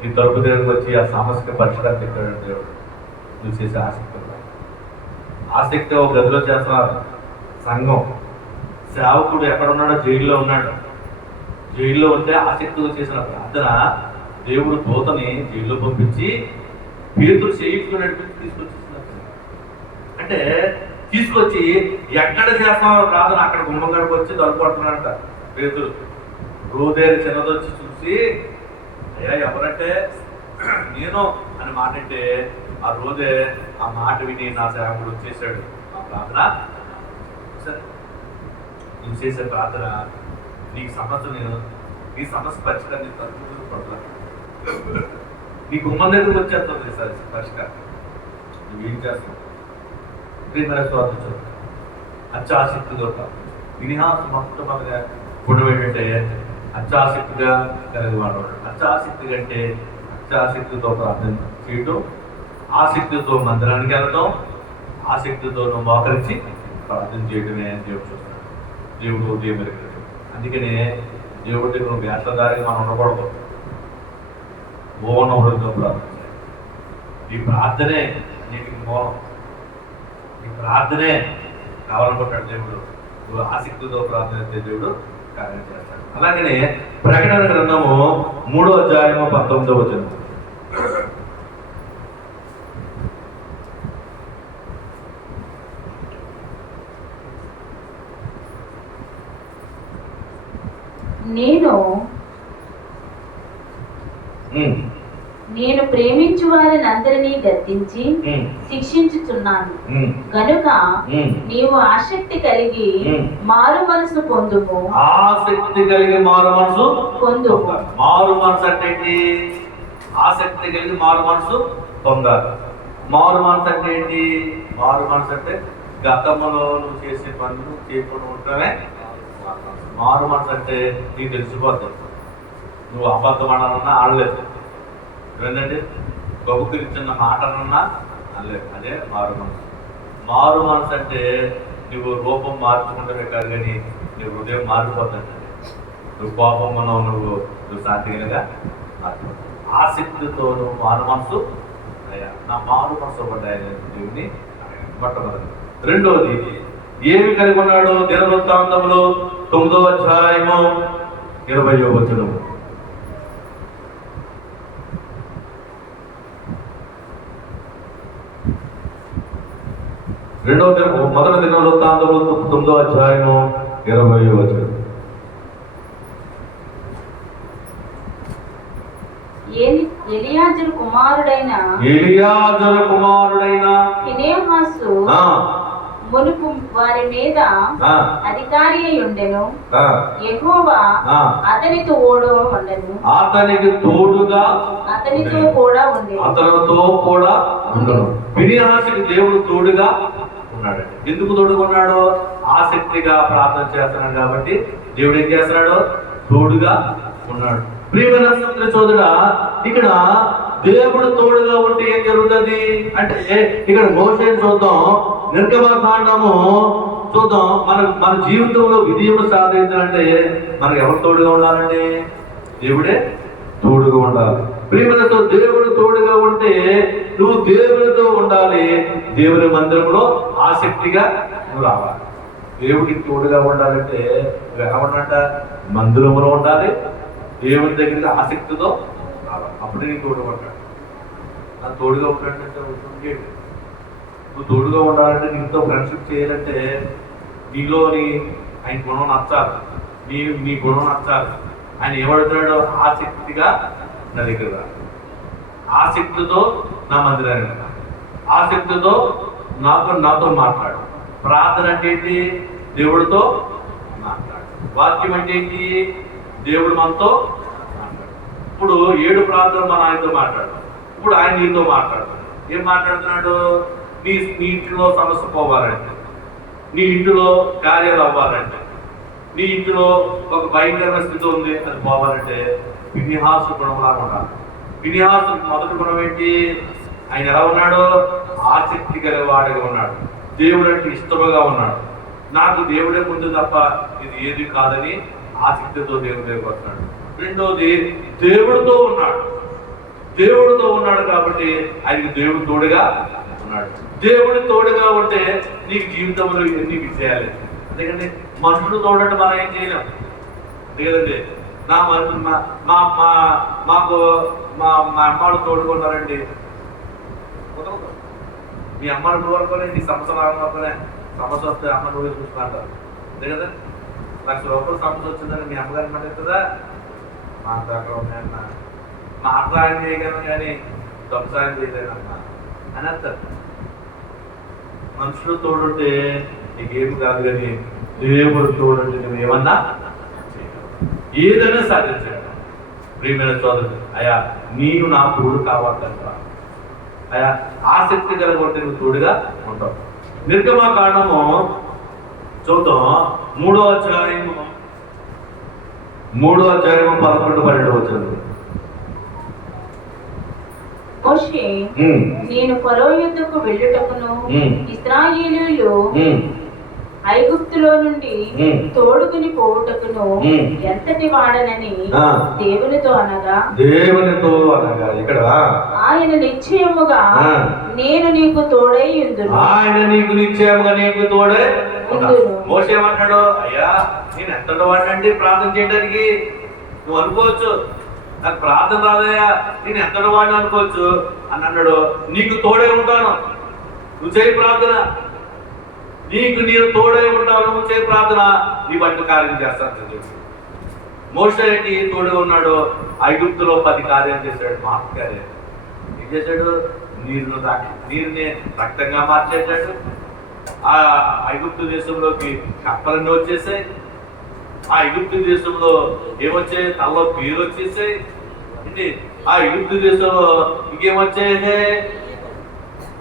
నీ తలుపు దగ్గరకు వచ్చి ఆ సమస్యకి పరిష్కారం చెప్పాడు దేవుడు. నువ్వు చేసే ఆసక్తి ఒక గదిలో చేస్తున్నారు సంఘం. సేవకుడు ఎక్కడున్నాడో జైల్లో ఉన్నాడు. జైల్లో ఉంటే ఆసక్తిగా చేసిన ప్రార్థన దేవుడు దూతని జైల్లో పంపించి పేతురు చేయించుకుని నడిపించి తీసుకొచ్చేస్తున్నారు. అంటే తీసుకొచ్చి ఎక్కడ చేస్తున్నారో ప్రార్థన అక్కడ గుమ్మగడికి వచ్చి తలుపడుతున్నాడంట పేతురు. రోజేరు చిన్నదొచ్చి చూసి అయ్యా ఎవరంటే నేను అని మాట అంటే ఆ రోజే ఆ మాట విని నా సేవకుడు వచ్చేసాడు. ఆ ప్రార్థన సరే నువ్వు చేసే ప్రార్థన నీకు సమస్యను నీ సమస్య పరిష్కారం తలుపు పడతా నీ గుమ్మం దగ్గరకు వచ్చేస్తుంది సార్ పరిష్కారం. నువ్వేం చేస్తావు? అత్యాసక్తితో వినిహాసం మొట్టమొదటిగా గుణం ఏంటంటే అత్యాసక్తిగా కలిగివాడు. అత్యాసక్తి అంటే అత్యాసక్తితో ప్రార్థన చేయటం, ఆసక్తితో మందిరానికి వెళ్ళటం, ఆసక్తితో నువ్వు మోకరించి ప్రార్థన చేయడమే దేవుడు చూస్తాడు. దేవుడు ఉదయం ఎరుగుతాడు. అందుకనే దేవుడి దగ్గర వేషధారిగా మనం ఉండకూడదు. ఓన హృదయంతో ప్రార్థన చేయాలి. ఈ ప్రార్థనే నీకు మూలం. ఈ ప్రార్థనే కావాలనుకుంటాడు దేవుడు. నువ్వు ఆసక్తితో ప్రార్థన చేస్తే దేవుడు కార్యం చేస్తాడు. అలాగనే ప్రకటన గ్రంథము 3వ అధ్యాయము 19వ వచనం. నేను ప్రేమించు వారిని అందరినీ గద్దించి శిక్షించుచున్నాను గనుక నీవు ఆసక్తి కలిగి మారు మనసు పొందుము. ఆసక్తి కలిగి మారు మనసు పొందుము. మారు మనసు అంటే ఏంటి? ఆసక్తి కలిగి మారు మనసు పొందాలి. మారు మనసు అంటే ఏంటి? మారు మనసు అంటే గతంలో నువ్వు చేసే పనులు చేయకుండా ఉండటమే మారు మనసు అంటే. నీకు తెలిసిపోతుంది నువ్వు అబద్ధం ఆడాలన్నా ఆడలేదు, ఏంటంటే గొప్పకి చిన్న మాటలన్నా అనలేదు. అదే మారు మనసు. మారు మనసు అంటే నువ్వు రూపం మార్చుకుంటమే కాదు, కానీ నువ్వు హృదయం మారిపోతుందంటే నువ్వు కోపం ఉన్నావు, నువ్వు శాంతిగా మారిపోతావు. ఆసక్తితో నువ్వు మారు మనసు అయ్యా నా మారు మనసు పడ్డాయని దేవుని మొట్టమొదటి. రెండవది ఏమి కలిగి ఉన్నాడు? దినవృత్తాంతములు 9వ అధ్యాయము 20వ వచనము. మొదటి దినవృత్తాంతములు 9వ అధ్యాయము 20వ వచనం. ఎలియాజరు కుమారుడైన ఫినెహాసు మునుపు వారి మీద అధికారి అయి ఉండెను. యెహోవా అతనితో ఉండెను. అతనితో కూడా ఉండెను. అతనితో కూడా ఉండను. ఫినెహాసుకి దేవుడు తోడుగా ఉన్నాడు. ఎందుకు తోడుగా ఉన్నాడు? ఆసక్తిగా ప్రార్థన చేస్తున్నాడు కాబట్టి దేవుడు ఏం చేస్తున్నాడు? తోడుగా ఉన్నాడు. ప్రియమైన సోదరుడా, ఇక్కడ దేవుడు తోడుగా ఉంటే ఏం జరుగుతుంది అంటే, ఇక్కడ మోషేని చూద్దాం, నిర్గమకాండము చూద్దాం. మన జీవితంలో విజయం సాధించాలంటే మనకు ఎవరు తోడుగా ఉండాలండి? దేవుడే తోడుగా ఉండాలి. ప్రియమైన దేవుడు తోడుగా ఉంటే నువ్వు దేవునితో ఉండాలి. దేవుని మందిరంలో ఆసక్తిగా నువ్వు రావాలి. దేవుడికి తోడుగా ఉండాలంటే నువ్వు ఎలా ఉండాలంట? మందిరంలో ఉండాలి. దేవుని దగ్గరికి ఆసక్తితో రావాలి. అప్పుడే నీకు తోడుగా ఉంటాడు. నాకు తోడుగా ఉంటాడంటే నువ్వు తోడుగా ఉండాలంటే నీతో ఫ్రెండ్షిప్ చేయాలంటే నీలోని ఆయన గుణం నచ్చాలి, నీ గుణం నచ్చాలి. ఆయన ఏమడుతున్నాడో ఆసక్తిగా నా దగ్గర రా, ఆసక్తితో నా మందిరాన్ని రా, ఆసక్తితో నాతో మాట్లాడు. ప్రార్థన అంటే ఏంటి? దేవుడితో మాట్లాడు. వాక్యం అంటే ఏంటి? దేవుడు మనతో మాట్లాడు. ఇప్పుడు 7 ప్రార్థనలు మన ఆయనతో మాట్లాడు. ఇప్పుడు ఆయన నీతో మాట్లాడుతున్నాడు. ఏం మాట్లాడుతున్నాడు? నీ ఇంట్లో సమస్య పోవాలంటే, నీ ఇంటిలో కార్యాలు అవ్వాలంటే, నీ ఇంటిలో ఒక భయంకరమైన స్థితి ఉంది అది పోవాలంటే ఫినెహాసు గుణంలాగా ఉండాలి. ఫినెహాసు మొదటి గుణం ఏంటి? ఆయన ఎలా ఉన్నాడు? ఆసక్తి గలవాడిగా ఉన్నాడు. దేవుడు అంటే ఇష్టముగా ఉన్నాడు. నాకు దేవుడే ముందు తప్ప ఇది ఏది కాదని ఆసక్తితో దేవుడి దగ్గరికి వస్తున్నాడు. రెండోది దేవుడితో ఉన్నాడు. దేవుడితో ఉన్నాడు కాబట్టి ఆయనకి దేవుడు తోడుగా ఉన్నాడు. దేవుడు తోడుగా ఉంటే నీకు జీవితంలో ఎన్ని విజయాలు. ఎందుకంటే మనుషులు తోడంటే మనం ఏం చేయలేం. లేదండి, నా మనుషులు మాకు మా అమ్మాడు తోడుకున్నారండి. మీ అమ్మాడు నువ్వు అనుకోలే, నీ సమస్య రానుకోలే, సమస్య వస్తే అమ్మ నువ్వే చూసుకుంటారు. అంతే కదా. ₹1,00,000 సమస్య వచ్చిందని మీ అమ్మగారిని మాట్లాడుతుందా? మా అంతా అక్కడ ఉన్నాయన్న, మా సాయం చేయగలను కానీ డబ్బు సాయం చేయలేదమ్మా అని అంటారు. మనుషులు తోడుంటే నీకేమి కాదు, కానీ దేవుడు తోడుంటే నువ్వు ఏమన్నా ఏదైనా సాధించాడు. ప్రియమైన సోదరుడు, అయ్యా నీకు నా తోడు కావాలంట. అయ్యా ఆసక్తి కలగొట్టే నువ్వు తోడుగా ఉంటావు. నిర్గమకాండము చూద్దాం. 3వ అధ్యాయము 11-12 వచ్చింది. మోషే నేను ఫరో యుద్ధకు వెళ్ళుటకును ఇశ్రాయేలీయులు ఐగుప్తులో నుండి ఉమ్. తోడుకుని పోవుటకును ఉమ్. ఎంతటి వాడనని ఆ. దేవునితో అనగా దేవునితో అనగా ఇక్కడ ఆయన నిశ్చయముగా ఆ. నేను నీకు తోడై ఉందును. ఆయన నీకు నిశ్చయముగా నీకు తోడే ఉంటాడు. ఉందును. మోషే ఏమన్నాడు? అయ్యా నేను ఎంత వాడినండి ప్రార్థన చేయడానికి. నువ్వు అనుకోవచ్చు నాకు ప్రార్థన రాదయ్యా, నేను ఎంత వాడిని అనుకోవచ్చు అని అన్నాడు. నీకు తోడే ఉంటాను, నువ్వు చేయి ప్రార్థన. నీకు నేను తోడే ఉంటాను, నువ్వు చేయి ప్రార్థన, నీ వంటి కార్యం చేస్తాను. మోషేకి తోడుగా ఉన్నాడు. ఐగుప్తులో 10 కార్యాలు చేశాడు, మార్పు కార్యం. ఏం చేశాడు? నీరుని రక్తంగా మార్చేశాడు. ఆ ఐగుప్తు దేశంలోకి కప్పలన్నీ వచ్చేసాయి. ఆ ఐగుప్తు దేశంలో ఏమొచ్చాయి? తలలో పేరు వచ్చేసాయి. ఏంటి? ఆ ఐగుప్తు దేశంలో ఇంకేమొచ్చాయి?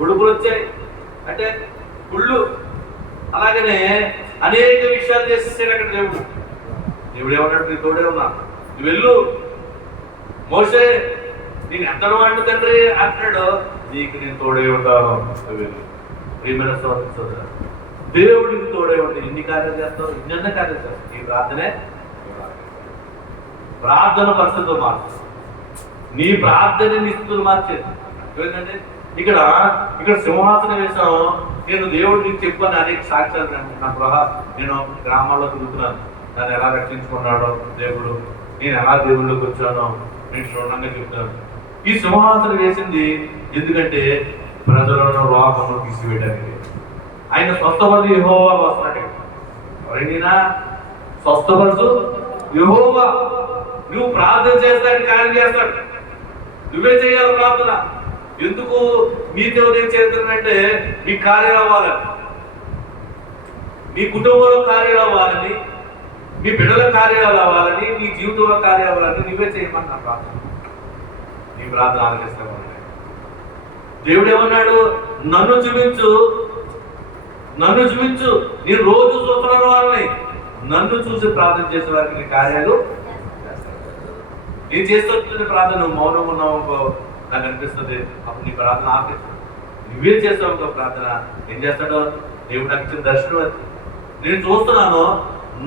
ఉడుపులు వచ్చాయి, అంటే గుళ్ళు. అలాగనే అనేక విషయాలు చేసేసాడు అక్కడ దేవుడు. దేవుడు ఏమన్నాడు? నీ తోడే ఉన్నా, నువ్వు వెళ్ళు. మోషే నేను ఎంత వాడిని తండ్రి అంటున్నాడు, నీకు నేను తోడే ఉంటాను, నువ్వు వెళ్ళు. ప్రియమైన సోదరుడా, దేవుడికి తోడే ఉంటే ఎన్ని కార్యాలు చేస్తావు, ఎన్నెన్న కార్యాలు చేస్తావు. నీ ప్రార్థనే ప్రార్థన పరిస్థితులు మార్చు. నీ ప్రార్థన స్థితులు మార్చేది ఏంటంటే ఇక్కడ సింహాసనం వేసాం. నేను దేవుడు నీకు చెప్పాను అనేక సాక్ష్యాలు. నేను గ్రామాల్లో తిరుగుతున్నాను, నన్ను ఎలా రక్షించుకున్నాడో దేవుడు, నేను ఎలా దేవుళ్ళకి వచ్చానో నేను క్షుణ్ణంగా చెప్తాను. ఈ సింహాసనం వేసింది ఎందుకంటే ప్రజలను రోగమును తీసివేయడానికి. ఆయన స్వస్థపరచు యెహోవా వస్తున్నాడు. ఎవరైనా స్వస్థపరచు యెహోవా. నువ్వు ప్రార్థన చేస్తాడు, కార్యం చేస్తాడు. నువ్వే చేయాలి ప్రార్థన. ఎందుకు మీతో నేను చేస్తున్నానంటే మీ కార్యం అవ్వాలని, మీ కుటుంబంలో కార్యాలు అవ్వాలని, మీ బిడ్డల కార్యాలు అవ్వాలని, మీ జీవితంలో కార్యాలు అవ్వాలని నువ్వే చేయమన్నా ప్రార్థన. నీ ప్రార్థన ఆలకిస్తావు. దేవుడు ఏమన్నాడు? నన్ను చూపించు, నన్ను చూపించు. నేను రోజు చూస్తున్నాను వాళ్ళని. నన్ను చూసి ప్రార్థన చేసే వారికి నీ కార్యాలు నేను చేస్తున్న ప్రార్థన నువ్వు మౌనం ఉన్నావు అనుకో, నాకు అనిపిస్తుంది అప్పుడు నీ ప్రార్థన ఆపేస్తాను. నువ్వే చేస్తావు ఇంకో ప్రార్థన. ఏం చేస్తాడో దేవుడు నాకు ఇచ్చిన దర్శనం అది. నేను చూస్తున్నాను,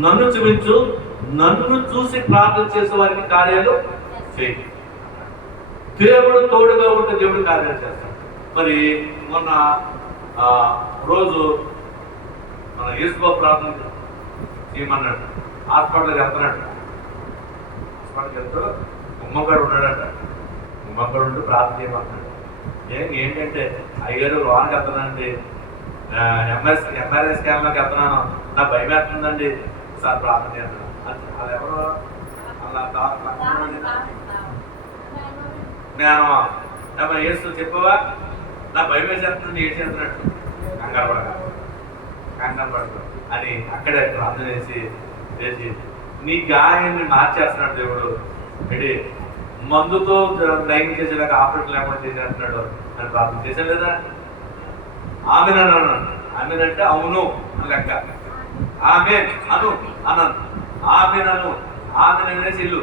నన్ను చూపించు, నన్ను చూసి ప్రార్థన చేసే వారికి కార్యాలు చేయి. దేవుడు తోడుగా ఉంటే దేవుడు కార్యాలు చేస్తాడు. మరి మొన్న రోజు మన యేసుబాబు ప్రార్థన చేయమన్నాడు. హాస్పిటల్కి వెళ్తున్నాడు. హాస్పిటల్కి వెళ్తూ గుమ్మగాడు ఉన్నాడట. గుమ్మగాడు ఉండి ప్రార్థన చేయమన్నాడు. ఏంటంటే అయ్యగారు లోనికి వెళ్తున్నానండి, ఎంఆర్ఐ స్కాన్లోకి వెళ్తున్నాను, నా భయం వేస్తుందండి సార్ ప్రార్థన చేస్తున్నాను. అది ఎవరు నేను యేసు చెప్పవా, నా భయం వేసేస్తున్నాను, ఏం చేస్తున్నాడు, కంగారు పడదు అని అక్కడే ప్రార్థన చేసి నీ గాయాన్ని మార్చేస్తున్నాడు దేవుడు. అంటే మందుతో నయం చేసేలాగా ఆపరేషన్ లేకుండా చేసేస్తున్నాడు అని ప్రార్థన చేశాను లేదా? ఆమెనన్నాను. ఆమెనంటే అవును అని లెక్క. ఆమె అను అన్నాను. ఆమెనను ఆమెననేసి ఇల్లు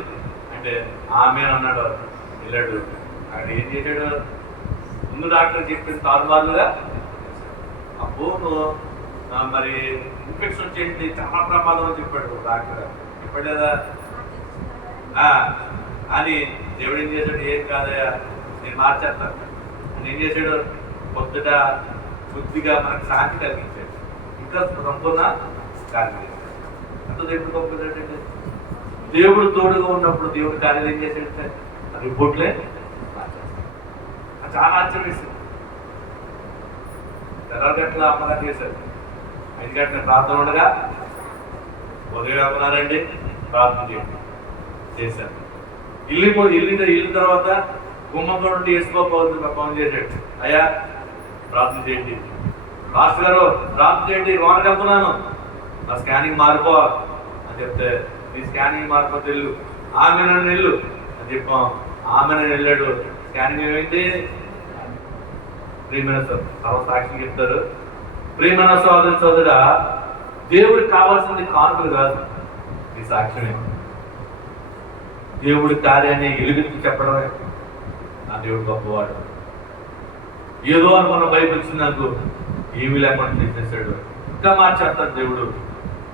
అంటే ఆమె అన్నాడు. వెళ్ళాడు. అక్కడ ఏం చేశాడు? ముందు డాక్టర్ చెప్పింది తారుమారుగా అప్పు నువ్వు మరి ఇన్ఫెక్షన్ వచ్చేది చాలా ప్రమాదం అని చెప్పాడు డాక్టర్. చెప్పలేదా అని దేవుడు ఏం చేశాడు? ఏం కాదయా నేను మార్చేస్తాను అని ఏం చేశాడు? పొద్దుట బుద్ధిగా మనకు శాంతి కలిగించాడు. ఇంకా సంపూర్ణ కార్యం చేశాడు. అంత దేవుడు గొప్పదంటే దేవుడు తోడుగా ఉన్నప్పుడు దేవుడు కార్యాలు ఏం చేశాడు? రిపోర్ట్లే చాలా ఆశ్చర్యస్తుంది. తెల్లవారు గంటల అమ్మగారు చేశారు. 5 గంటల ప్రార్థన ఉండగా ఉదయం అమ్మన్నారండి ప్రార్థన చేయండి చేశారు. వెళ్ళిన తర్వాత గుమ్మంలో నుండి యేసుబాబు ఫోన్ చేశాడు. అయ్యా ప్రార్థన చేయండి, మాస్టర్ గారు ప్రార్థన చేయండి, లోనికి వెళ్తున్నాను, నా స్కానింగ్ మారిపోవాలి అని చెప్తే నీ స్కానింగ్ మారిపోతే వెళ్ళు, ఆమె నన్ను వెళ్ళు అని చెప్పాం. ఆమె నన్ను వెళ్ళాడు. స్కానింగ్ ఏమైంది? ప్రియమైన సాక్షి చెప్తారు. ప్రియమైన సోదరుడా, దేవుడికి కావాల్సింది కానుకలు కాదు, ఈ సాక్ష్యమే. దేవుడి కార్యాన్ని ఎలుగెత్తి చెప్పడమే. నా దేవుడు గొప్పవాడు. ఏదో అనుకున్న బైబిల్ ఇచ్చి నాకు ఏమీ లేకుండా చేసేసాడు. ఇంకా మార్చేస్తాడు దేవుడు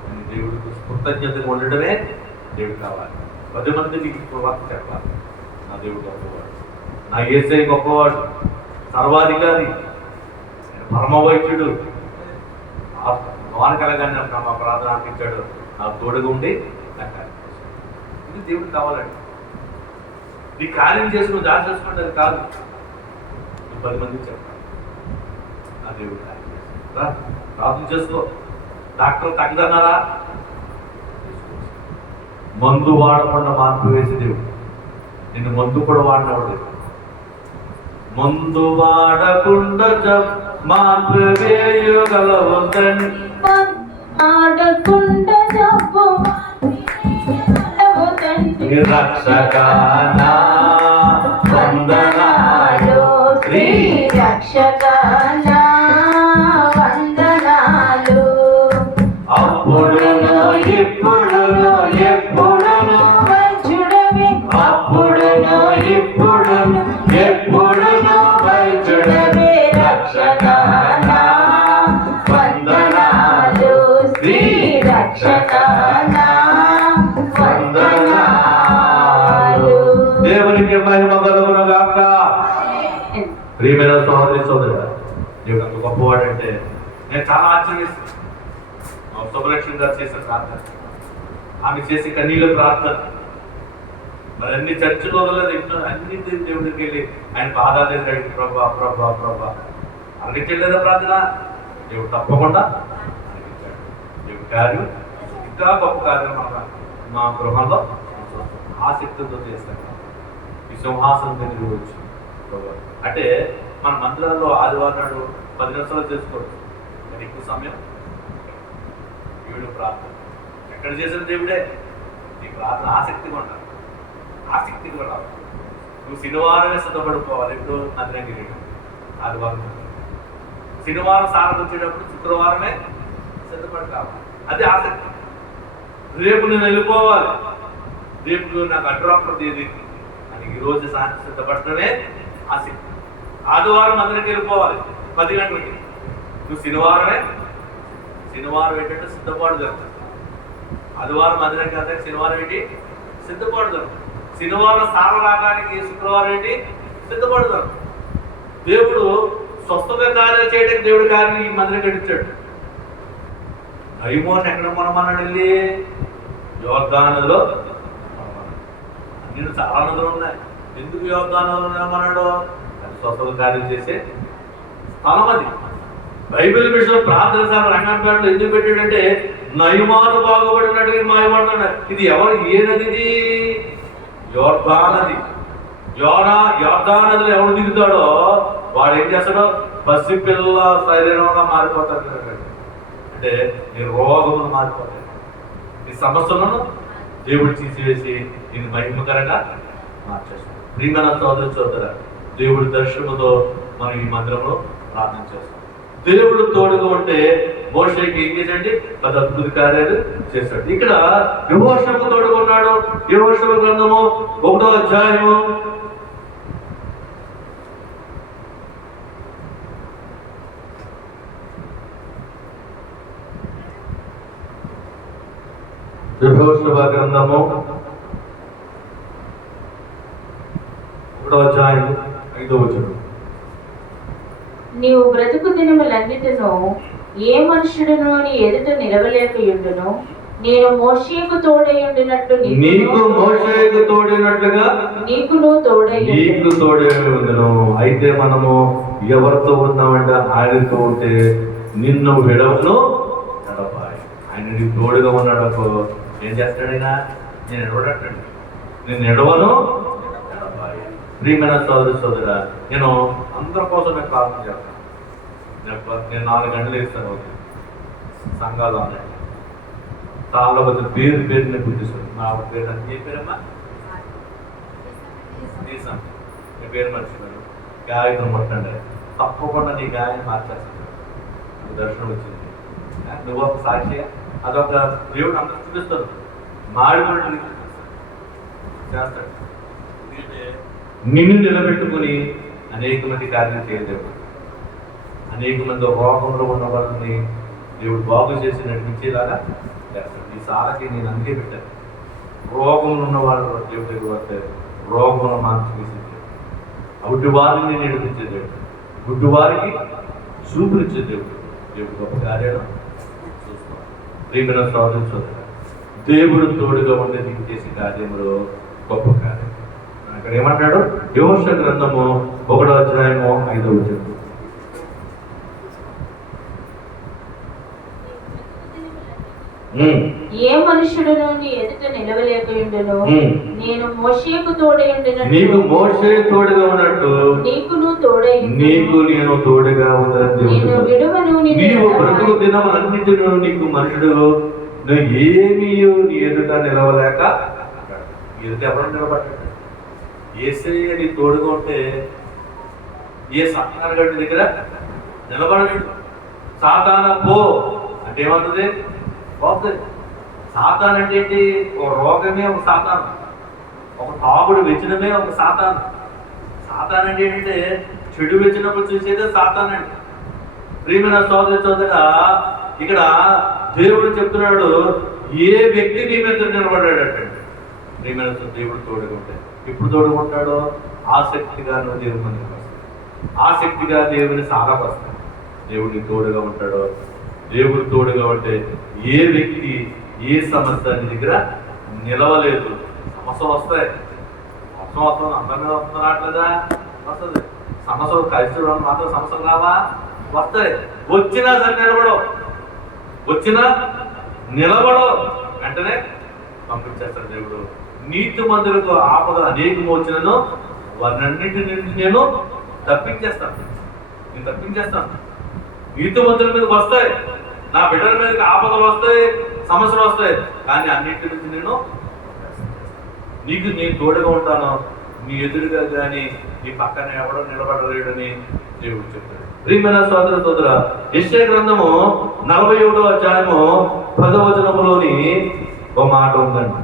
అని దేవుడు కృతజ్ఞతగా ఉండడమే దేవుడు కావాలి. 10 మందికి వార్త చెప్పాలి. నా దేవుడు గొప్పవాడు, నా యేసయ్య గొప్పవాడు, సర్వాధికారి, పరమ వైద్యుడు, భవన కలగానే మా ప్రార్థన అర్పించాడు, నాకు తోడుగా ఉండి నాకు కార్యం చేశాడు. ఇది దేవుడు కావాలండి. నీ కార్యం చేసుకుని దారి చేసుకుంటే అది కాదు. 10 మందికి చెప్పాలి, నా దేవుడు కార్యం చేస్తాడు. ప్రార్థన చేసుకో. డాక్టర్ తగ్గదన్నారా? మందు వాడకుండా మార్పు వేసి దేవుడు నిన్ను మందు కూడా వాడినవాడు. మందు వాడకుండా మార్పు వేయగలవు తండ్రి, ఆడకుండా జబ్బు రక్షకానా వందనాలు, శ్రీ రక్షకానా వందనాలు. అప్పుడును ఇప్పుడును ఎప్పుడును వైద్యుడవే, అప్పుడును ఇప్పుడును ఎప్పుడును వైద్యుడవే, రక్షకానా వందనాలు, శ్రీ రక్షకానా వందనాలు. దేవునికి మహిమ కలుగును గాక. ప్రియమైన సహోదరి సోదరుడా, దేవుడు అంత గొప్పవాడంటే నేను చాలా ఆశ్చర్యిస్తాను. సుబ్బలక్ష్మి గారు చేసిన ప్రార్థన, ఆమె చేసి కన్నీళ్ళ ప్రార్థన, మరి అన్ని చర్చలు వదలలేదు, అన్ని దేవుడికి వెళ్ళి ఆయన పాదాలు ఎదురాడు, ప్రభా ప్రభా ప్రభా అనిపించలేదా ప్రార్థన? దేవుడు తప్పకుండా అనిపించాడు. దేవుడి కార్యం ఇంకా గొప్ప కార్యం మా గృహంలో ఆసక్తితో చేస్తాను. ఈ సింహాసనం దగ్గరికి వచ్చి అంటే మన మందిరాల్లో ఆదివారం నాడు 10 నిమిషాలు చేసుకోవచ్చు, కానీ ఎక్కువ సమయం దేవుడు ప్రార్థన ఎక్కడ చేసిన దేవుడే. నీ ప్రార్థన ఆసక్తిగా ఉండాలి, ఆసక్తిగా ఉండాలి. నువ్వు శనివారమే సిద్ధపడిపోవాలి. ఎప్పుడు నదిరంగిరి ఆదివారం, శనివారం సారం వచ్చేటప్పుడు శుక్రవారమే సిద్ధపడి కావాలి. అది ఆసక్తి. రేపు నేను వెళ్ళిపోవాలి, రేపు నాకు అడ్రాప్టర్ తేదీ అని ఈరోజు సాయంత్రం సిద్ధపడటమే ఆసక్తి. ఆదివారం అందరికి వెళ్ళిపోవాలి 10 గంటలకి. నువ్వు శనివారం ఏంటంటే సిద్ధపాటు జరుగుతుంది. ఆదివారం అందరికి అందరికి శనివారం ఏంటి సిద్ధపాటు జరుగుతుంది. శనివారం సార రాగానికి శుక్రవారం ఏంటి సిద్ధపాటు జరుగుతుంది. దేవుడు స్వస్థత కార్యాలు చేయడానికి దేవుడి కార్యం ఈ మందిరం కట్టించాడు. నయమోని ఎక్కడ మనమన్నాడు వెళ్ళి యోర్దానులో. అన్ని చాలా నదులు ఉన్నాయి. ఎందుకు యోర్దానులో ఏమన్నాడు? అది స్వస్థత కార్యం చేసే స్థలం. అది బైబిల్ విషయంలో ప్రార్థన సార్ రంగంపేటలో ఎందుకు పెట్టాడంటే నయమాను బాగుపడినట్టుగా మాయపడుతున్నాడు. ఇది ఎవరు ఏ నదిది? యోర్దాన్ నది. యోర్దాన్ నదిలో ఎవడు దిగుతాడో వాడు ఏం చేస్తాడో పసిపిల్ల శరీరంగా మారిపోతాడు. అంటే నీ రోగములు మారిపోతాయి, నీ సమస్యలను దేవుడు తీసివేసి నేను మహిమకరంగా మార్చేస్తాడు. ప్రియమైన సోదరు సోదర, దేవుడి దర్శనముతో మనం ఈ మందిరంలో ప్రార్థన చేస్తాం. దేవుడు తోడుగా ఉంటే మోషేకి ఏం చేసండి 10 అద్భుత కార్యాలు చేశాడు. ఇక్కడ యెహోషువకు తోడుగా ఉన్నాడు. యెహోషువ గ్రంథము 1వ అధ్యాయము 1వ అధ్యాయం 5వ వచనం. నీవు బ్రతుకు దినములన్నిటిను ఏ మనుషుడును నీ ఎదుట నిలవలేకయుండును. నేను మోషేకు తోడయుండినట్లు నీకు మోషేకు తోడినట్లుగా నీకును తోడయుండును. అయితే మనము ఎవరితో ఉన్నామంటే ఆయనతో ఉంటే నిన్ను విడవను నడపాలి. ఆయన నీకు తోడుగా ఉన్నాడు. ఏం చేస్తాడైనా నేను ఎడవడంటాడు, నేను ఎడవను నడపాలి. ప్రియమైన సోదరు సోదర, నేను అందరి కోసం నేను ప్రార్థన చేస్తాను. నేను 4 గంటలు వేస్తాను సంఘాలు అన్నాడు. చాలా మంది పేరు నేను గుర్తిస్తాను. నా పేరు అని ఏ పేరమ్మా? నీసం. నీ పేరు మర్చిపోయాను. గాయం ముట్టండి, తప్పకుండా నీ గాయం మార్చేస్తాను. దర్శనం వచ్చింది. నువ్వు ఒక సాక్షి, అదొక దేవుడు అందరూ చూపిస్తాడు. మాడిపడి చేస్తాడు. నిన్ను నిలబెట్టుకుని అనేక మంది కార్యం చేయలేవు. అనేక మంది రోగంలో ఉన్న వాళ్ళని దేవుడు బాగు చేసి నడిపించేలాగా చేస్తాడు. ఈ సారకి నేను అందుకే పెట్టాను. రోగములు ఉన్న వాళ్ళు దేవుడి దగ్గర వస్తే రోగముల మాన్పించే అవుటి వారిని నడిపించే దేవుడు, గుడ్డు వారికి చూపునిచ్చే దేవుడు. దేవుడు గొప్ప కార్యాలు చూస్తాం. ప్రియమైన సోదరుడు, దేవుడు తోడుగా ఉండే నీకు చేసే కార్యములు గొప్ప కార్యం. అక్కడ ఏమంటాడు? యోష గ్రంథము 1వ అధ్యాయము 5వ వచనం. ఏ మనుషుడును నీ ఎదుట నిలవలేకయుండును. నేను మోషేకు తోడయుండినట్టు నీకు మోషే తోడుగా ఉన్నట్టు నీకును తోడయుండును. నీకు నేను తోడుగా నేను ఉన్నాను. విడువను నీవు బ్రతుకు దినములన్నిటిలో నీకు మనుషుడు నువ్వు ఏమీ నీ ఎదుట నిలవలేక ఎదుట ఎవరు నిలబడ్డాడు? ఏసయ్య నీ తోడుగా ఉంటే ఏ సాతాన గడ్డి దగ్గర నిలబడలేడు. సాతాన పో అంటే ఏమవుతుంది? పోతుంది. సాతాన్ అంటే ఏంటి? ఒక రోగమే ఒక సాతాను, ఒక తాగుడు వ్యచనమే ఒక సాతాను. సాతాన్ అంటే ఏంటంటే చెడు వ్యచనప్పుడు చూసేదే సాతాన్ అండి. ప్రియమైన సోదర ఇక్కడ దేవుడు చెప్తున్నాడు, ఏ వ్యక్తి నీ మీద నిలబడ్డాడంటే ప్రియమైన దేవుడు తోడుగా ఉంటాడు. ఎప్పుడు తోడుగా ఉంటాడో ఆసక్తిగా నువ్వు దేవుని మందికి వస్తాడు, ఆసక్తిగా దేవుని సాగపరుస్తాడు. దేవుడికి తోడుగా ఉంటాడో, దేవుడు తోడుగా ఉంటే ఏ వ్యక్తి ఏ సమస్య నీ దగ్గర నిలవలేదు. సమస్య వస్తాయి, అవసరం అందరి మీద వస్తున్నాట్లేదా? వస్తుంది. సమస్యలు కలిసి మాత్రం సమస్యలు రావా? వస్తాయి. వచ్చినా సరే నిలబడవు, వచ్చినా నిలబడవు, వెంటనే పంపించేస్తాడు దేవుడు. నీతి మందులకు ఆపదలు అనేకము వచ్చినను వారిన్నింటి నుండి నేను తప్పించేస్తాను. నీతి మందుల మీదకి వస్తాయి, నా బిడ్డల మీదకి ఆపదలు వస్తాయి, సమస్యలు వస్తాయి, కానీ అన్నింటి నుంచి నేను తోడుగా ఉంటాను. నీ ఎదురుగా కానీ నీ పక్కన ఎవడో నిలబడలేడని దేవుడు చెప్తాడు. ప్రియమైన సోదర యెషయా గ్రంథము 41వ అధ్యాయము 10వ వచనములోని ఒక మాట ఉందండి.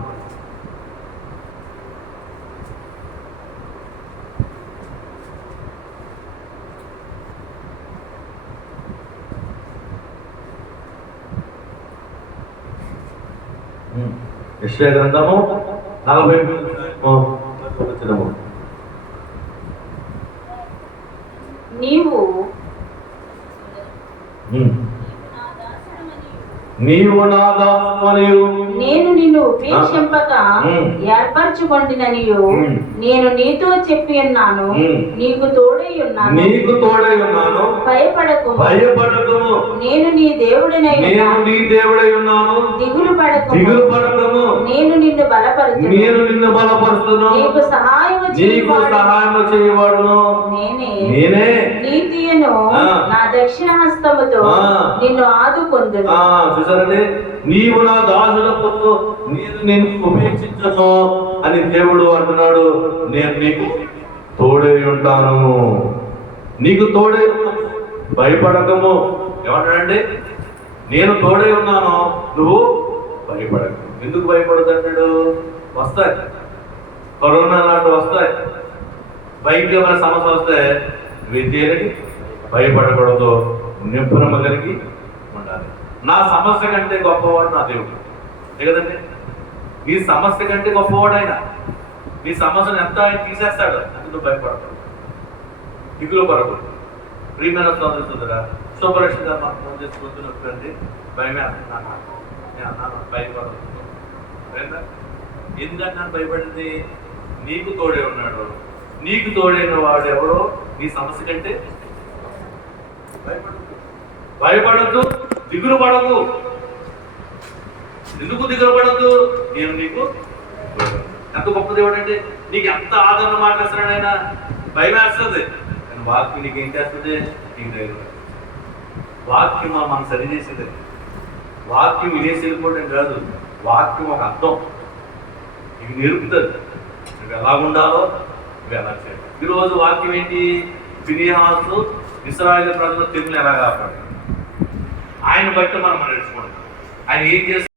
యెషయా గ్రంథము 41వ వచనము. నీవు నా దాసుడవనియు నేను నిన్ను ఉపేక్షింపక ఏర్పరచుకొంటిననియు నేను నీతో చెప్పి ఉన్నాను. నీకు తోడై ఉన్నాను. భయపడకుము. నేను నీ దేవుడనై ఉన్నాను. దిగులు పడకుము. నేను నిన్ను బలపరుచును. నీకు సహాయము చేయవాడును నేనే. నీతియను నా దక్షిణ హస్తముతో నిన్ను ఆదుకొందును. చూసారండి, నీవు నా దాసుడవు, నేను నిన్ను ఉపేక్షించను అని దేవుడు అంటున్నాడు. నేను నీకు తోడై ఉంటాను, నీకు తోడై ఉన్నాను, భయపడకము. ఏమంటాడండి? నేను తోడై ఉన్నాను, నువ్వు భయపడకు. ఎందుకు భయపడదు అంటాడు? వస్తాయి, కరోనా లాంటి వస్తాయి, భయంకరమైన సమస్య వస్తే విద్యలకి భయపడకూడదు, నింపునమ్మ కలిగి ఉండాలి. నా సమస్య కంటే గొప్పవాడు నా దేవుడు కదండి. ఈ సమస్య కంటే గొప్పవాడు ఆయన. నీ సమస్యను ఎంత ఆయన తీసేస్తాడు, అందుకు భయపడతాడు, దిగులు పడకూడదు. ప్రియమైన సోదరుడా, శుభరక్ష గారు మనం ఫోన్ చేసుకుంటున్నప్పుడండి భయమే అంటున్నాను. నేను అన్నాను భయపడదు. ఎందుకంటే భయపడింది? నీకు తోడే ఉన్నాడు. నీకు తోడైన వాడు ఎవరో నీ సమస్య కంటే భయపడద్దు, దిగులు పడదు. ఎందుకు దిగులు పడద్దు? నేను నీకు ఎంత గొప్ప దేవుడు అంటే నీకు ఎంత ఆదరణ మాట్లాడుతున్నాడు ఆయన. భయం వేస్తుంది, కానీ వాక్యం నీకు ఏం చేస్తుంది? నీకు ధైర్యం. వాక్యం మనం సరి చేసేది. వాక్యం వినేసి వెళ్ళిపోవడం కాదు, వాక్యం ఒక అర్థం ఇవి నేర్పుతుంది. నువ్వు ఎలా ఉండాలో నువ్వు ఎలా చేయాలి. ఈరోజు వాక్యం ఏంటి? ఫినెహాసు ఇశ్రాయేలు ప్రజలు తెగులు ఎలా కాపాడు ఆయన బట్టి మనం నేర్చుకోండి. ఆయన ఏం చేస్తాడు?